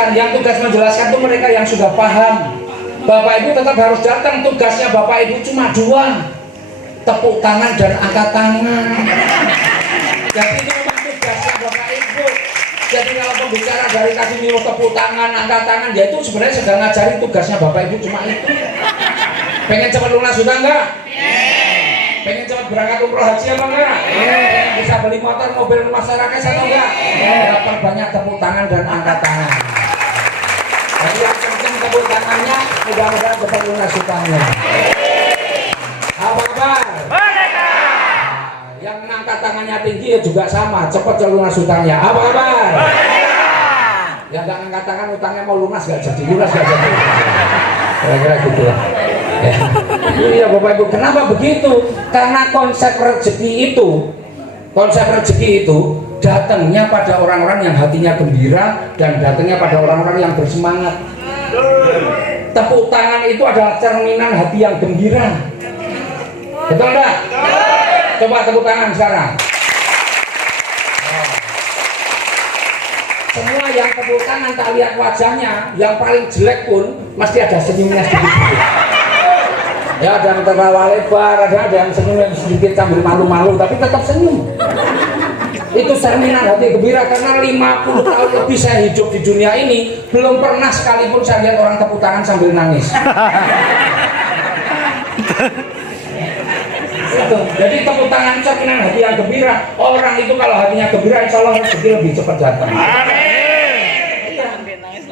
menjelaskan. Yang tugas menjelaskan itu mereka yang sudah paham. Bapak Ibu tetap harus datang. Tugasnya Bapak Ibu cuma dua, tepuk tangan dan angkat tangan. Jadi itu memang tugasnya Bapak Ibu. Jadi kalau pembicara dari tadi nyuruh tepuk tangan, angkat tangan, ya itu sebenarnya sedang ngajarin tugasnya Bapak Ibu cuma itu. Pengen cepat lunas sudah enggak? Pengen cepat berangkat umroh haji apa enggak? Bisa beli motor, mobil rumah masyarakat atau enggak? Dapat banyak tepuk tangan dan angkat tangan. Jadi yang penting tepuk tangannya, mudah-mudahan cepat lunas hutangnya. Apa kabar? Yang angkat tangannya tinggi ya juga sama, cepat lunas hutangnya. Apa kabar? Yang nggak angkat tangan hutangnya mau lunas nggak jadi, lunas nggak jadi. Kira-kira gitu lah. Ya. Iya Bapak Ibu, kenapa begitu? Karena konsep rezeki itu datangnya pada orang-orang yang hatinya gembira dan datangnya pada orang-orang yang bersemangat. Tepuk tangan itu adalah cerminan hati yang gembira. Betul enggak? Coba tepuk tangan sekarang. Semua yang tepuk tangan tak lihat wajahnya, yang paling jelek pun mesti ada senyumnya sedikit. Ya, ada yang tertawa lebar, ada yang senyum sedikit sambil malu-malu, tapi tetap senyum. Itu cerminan hati gembira. Karena 50 tahun lebih saya hidup di dunia ini, belum pernah sekalipun saya lihat orang tepuk tangan sambil nangis. Itu. Jadi tepuk tangan cerminan hati yang gembira. Orang itu kalau hatinya gembira, insya Allah rezeki lebih cepat datang.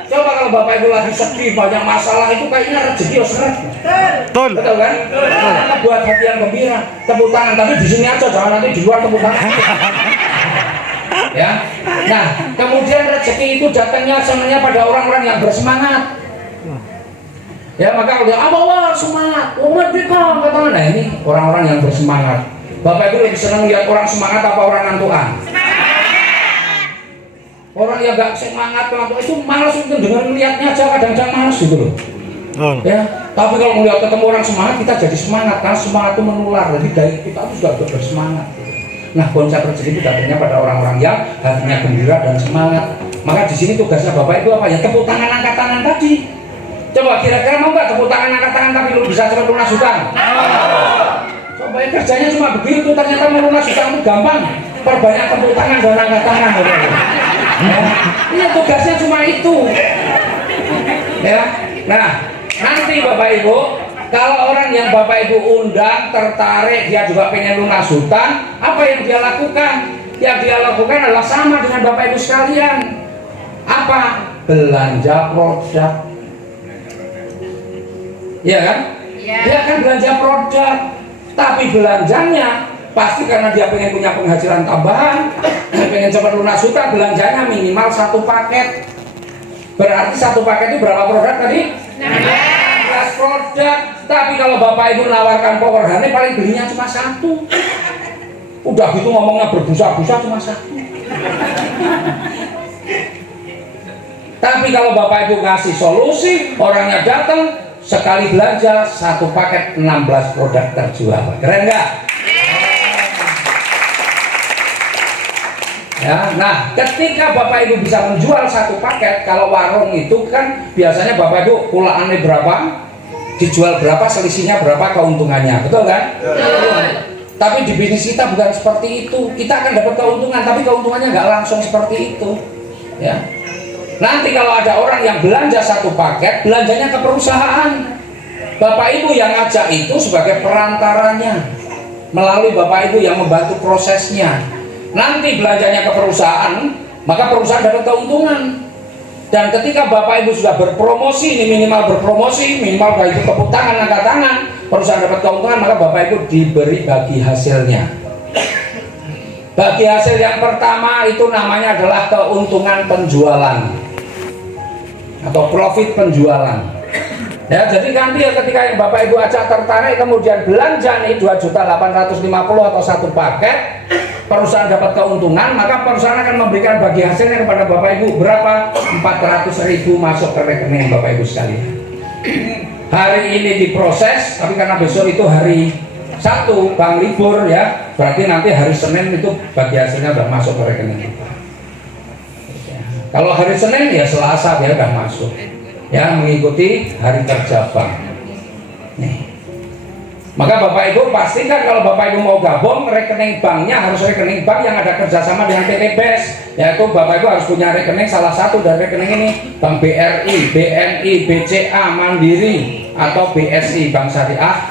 Coba kalau Bapak Ibu lagi sedih, banyak masalah, itu kayaknya rezeki seret. Betul kan? Karena buat hati yang gembira, tepuk tangan. Tapi di sini aja, jangan nanti di luar tepuk tangan. Ya. Nah, kemudian rezeki itu datangnya sebenarnya pada orang-orang yang bersemangat. Ya, maka kalau Allah semangat, umat kita katakan, nah ini orang-orang yang bersemangat. Bapak Ibu lebih senang lihat orang semangat apa orang ngantukan? Orang yang gak semangat itu malas, itu dengan melihatnya aja kadang-kadang malas gitu loh. Ya, tapi kalau melihat ketemu orang semangat, kita jadi semangat karena semangat itu menular. Jadi dari kita itu sudah bersemangat. Nah, konsep rezeki itu datangnya pada orang-orang yang hatinya gembira dan semangat. Maka di sini tugasnya Bapak itu apa ya? Tepuk tangan, angkat tangan tadi. Coba kira-kira mau nggak tepuk tangan, angkat tangan tapi lu bisa cepat lunas hutang? Coba ya, kerjanya cuma begitu, ternyata mau lunas hutang itu gampang. Perbanyak tepuk tangan dan angkat tangan. Iya, tugasnya cuma itu. Ya, nah nanti Bapak Ibu, kalau orang yang Bapak Ibu undang tertarik, dia juga pengen lunas hutang, apa yang dia lakukan? Yang dia lakukan adalah sama dengan Bapak Ibu sekalian. Apa? Belanja produk. Iya kan? Ya. Dia kan belanja produk, tapi belanjanya pasti karena dia pengen punya penghasilan tambahan, pengen cepat lunas hutang, belanjanya minimal 1 paket. Berarti 1 paket itu berapa produk tadi? 16 produk. Tapi kalau Bapak Ibu menawarkan power honey, paling belinya cuma 1. Udah gitu ngomongnya berbusa-busa cuma 1. Tapi kalau Bapak Ibu kasih solusi, orangnya datang, sekali belanja 1 paket 16 produk terjual. Keren nggak? Ya, nah ketika Bapak Ibu bisa menjual 1 paket, kalau warung itu kan biasanya Bapak Ibu pulaannya berapa, dijual berapa, selisihnya berapa, keuntungannya, betul kan? Betul. Tapi di bisnis kita bukan seperti itu. Kita akan dapat keuntungan, tapi keuntungannya nggak langsung seperti itu. Ya. Nanti kalau ada orang yang belanja 1 paket, belanjanya ke perusahaan. Bapak Ibu yang ngajak itu sebagai perantaranya, melalui Bapak Ibu yang membantu prosesnya. Nanti belanjanya ke perusahaan, maka perusahaan dapat keuntungan. Dan ketika Bapak Ibu sudah berpromosi, ini minimal berpromosi, minimal baik itu tepuk tangan, angkat tangan, perusahaan dapat keuntungan, maka Bapak Ibu diberi bagi hasilnya. Bagi hasil yang pertama itu namanya adalah keuntungan penjualan atau profit penjualan. Ya, jadi nanti ya ketika yang Bapak Ibu ajak tertarik kemudian belanja nih 2.850.000 atau 1 paket, perusahaan dapat keuntungan, maka perusahaan akan memberikan bagi hasilnya kepada Bapak Ibu berapa? 400.000 masuk ke rekening Bapak Ibu sekalian. Hari ini diproses, tapi karena besok itu hari Sabtu, bank libur ya, berarti nanti hari Senin itu bagi hasilnya sudah masuk ke rekening kita. Kalau hari Senin ya Selasa dia udah masuk. Ya, mengikuti hari kerja bank. Nih. Maka Bapak Ibu pastikan kalau Bapak Ibu mau gabung, rekening banknya harus rekening bank yang ada kerjasama dengan PT BES, yaitu Bapak Ibu harus punya rekening salah satu dari rekening ini, Bank BRI, BNI, BCA, Mandiri, atau BSI, Bank Syariah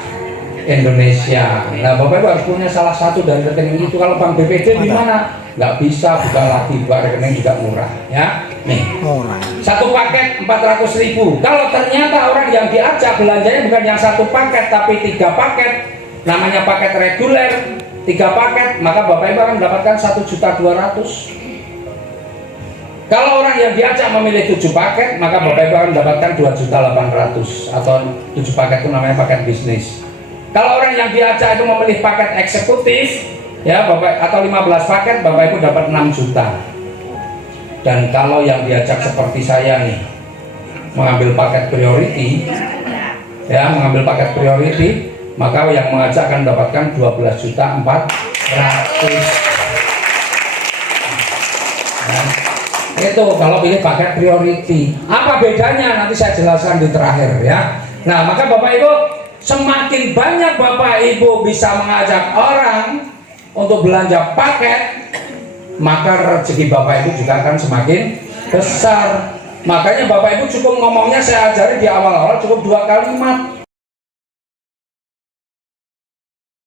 Indonesia. Nah, Bapak Ibu harus punya salah satu dari rekening itu. Kalau Bank BPD di mana? Nggak bisa buka lagi, buat rekening juga murah, ya. Nih, satu paket 400.000. Kalau ternyata orang yang diajak belanjanya bukan yang satu paket, tapi 3 paket, namanya paket reguler, 3 paket, maka Bapak Ibu akan mendapatkan 1.200.000. Kalau orang yang diajak memilih 7 paket, maka Bapak Ibu akan mendapatkan 2.800.000, atau 7 paket itu namanya paket bisnis. Kalau orang yang diajak itu memilih paket eksekutif, ya Bapak, atau 15 paket, Bapak Ibu dapat 6 juta. Dan kalau yang diajak seperti saya nih, mengambil paket priority, ya mengambil paket priority, maka yang mengajak akan mendapatkan 12.400.000. Nah, itu kalau pilih paket priority. Apa bedanya? Nanti saya jelaskan di terakhir, ya. Nah, maka Bapak Ibu, semakin banyak Bapak Ibu bisa mengajak orang untuk belanja paket, maka rezeki Bapak Ibu juga akan semakin besar. Makanya Bapak Ibu cukup ngomongnya, saya ajari di awal-awal cukup 2 kalimat.